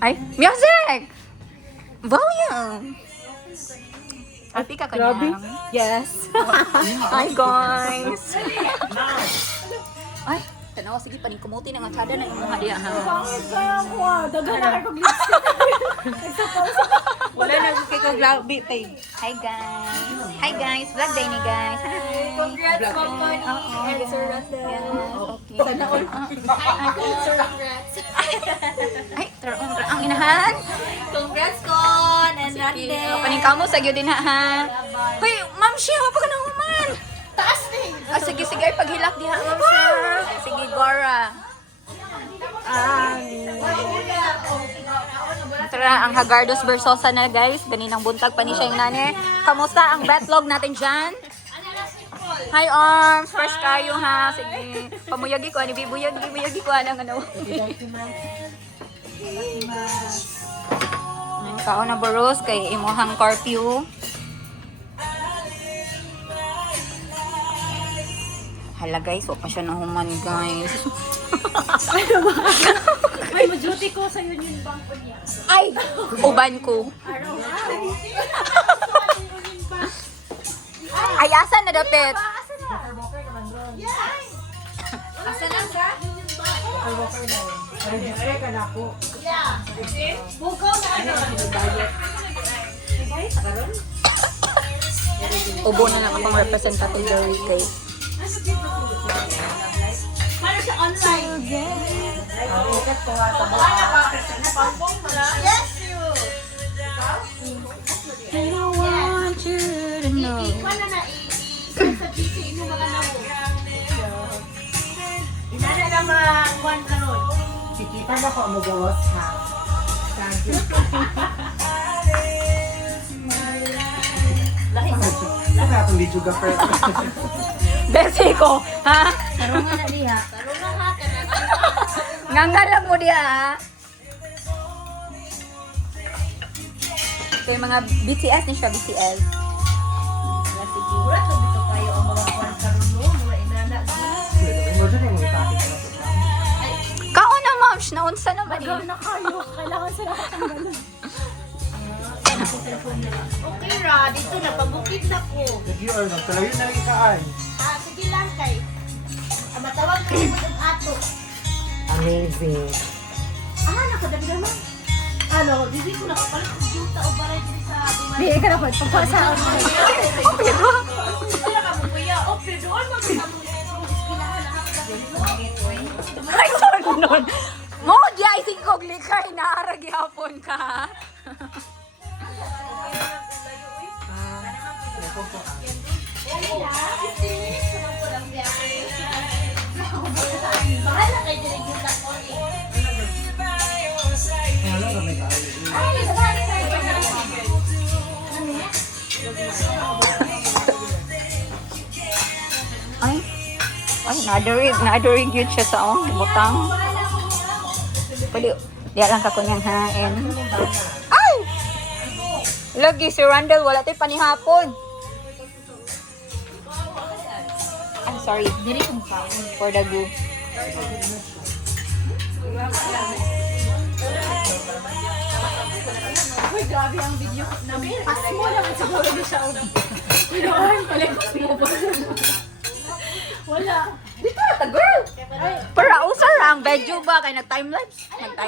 Ay, music! Volume! Happy ka kanya? Yes. Hi guys! Ay, tanawa, sige, paningkumuti na nga tsada na yung mga diya, ha? Dagan na kayo lipstick. Wala na kay kog labi tay. Hi guys! Hi guys! Vlog day ni guys! Hi! Congrats, Mama. Oo, And yes. Sir Russell. Yes, okay. Sana all. Sir, congrats. Ay, ang inahan! Congrats, Con. And Sige, Rande. paningkaw mo sa gyud din ha. Hoy, ma'am siya, wapa ka na human. Taas na Ah, sige, sige, ay paghilak diha, ma'am siya. Sige, Gora. Tara, ang Hagardos Versosa na guys. Ganinang buntag pa ni siya yung nani. Kamusta ang batlog natin dyan? Hi, Arms. First kayo ha. Sige. Pamuyagi ko. Ano, buyagi ko. Anong ano. Kao na boros kay imuhang curfew. Hala guys, wag pa siya nahuman guys. Ay, majuti ko sa Union Bank po niya. Ay! Uban ko. Ay, asan na dapit? Asa na sa? Bukaw na ano? Ubo na lang akong representative dari kay. Paano siya online? Yes, you. I don't want you to know. Paano na sa PC mo mga namo? Inana na mga one karon. Sikita na ko mo boss ha. Thank you. Wala akong video ka pre. Besi ko, ha? Tarong na diha. Tarong na ha. Ngangala mo diya, ha? Ito yung mga BTS ni siya, BTS. Sige. Mura to bito kayo ang mga one karon mo. Mura inana. Mo dyan yung mga topic na. Kao na, ma'am. Naunsa naman eh. na kayo. Kailangan sila katanggalan. Okay ra, dito na pabukid na ko. Sige or talayo na ikaan. Sige lang kay. Matawag ko mo yung ato. Amazing. Nakadabi naman. Ano, dili ko nakapalit ng juta o balay dito sa bunga. Di ka dapat pagpasaan mo. Pero, Wala ka mo kuya. O, pero doon mo sa mga iskilahan na ako. ay, sorry nun. Mo, di ay sige kong likay. Naarag yapon ka. Bahala kay direct yung takon eh. Wala ka may kain. Ay, sabali kayo. Ay, nadarig yun siya sa butang. Pwede, di lang ka kunyang hain. Ay! Lagi, si Randall, wala tayo panihapon. I'm sorry. Diri kong kaon. For the glue. Uy, grabe ang video namin. Pas mo naman siguro na siya. Pinoon, palipos mo ba? Wala. Dito na, girl! Para usar ang bedyo ba? Kaya nag-timelapse.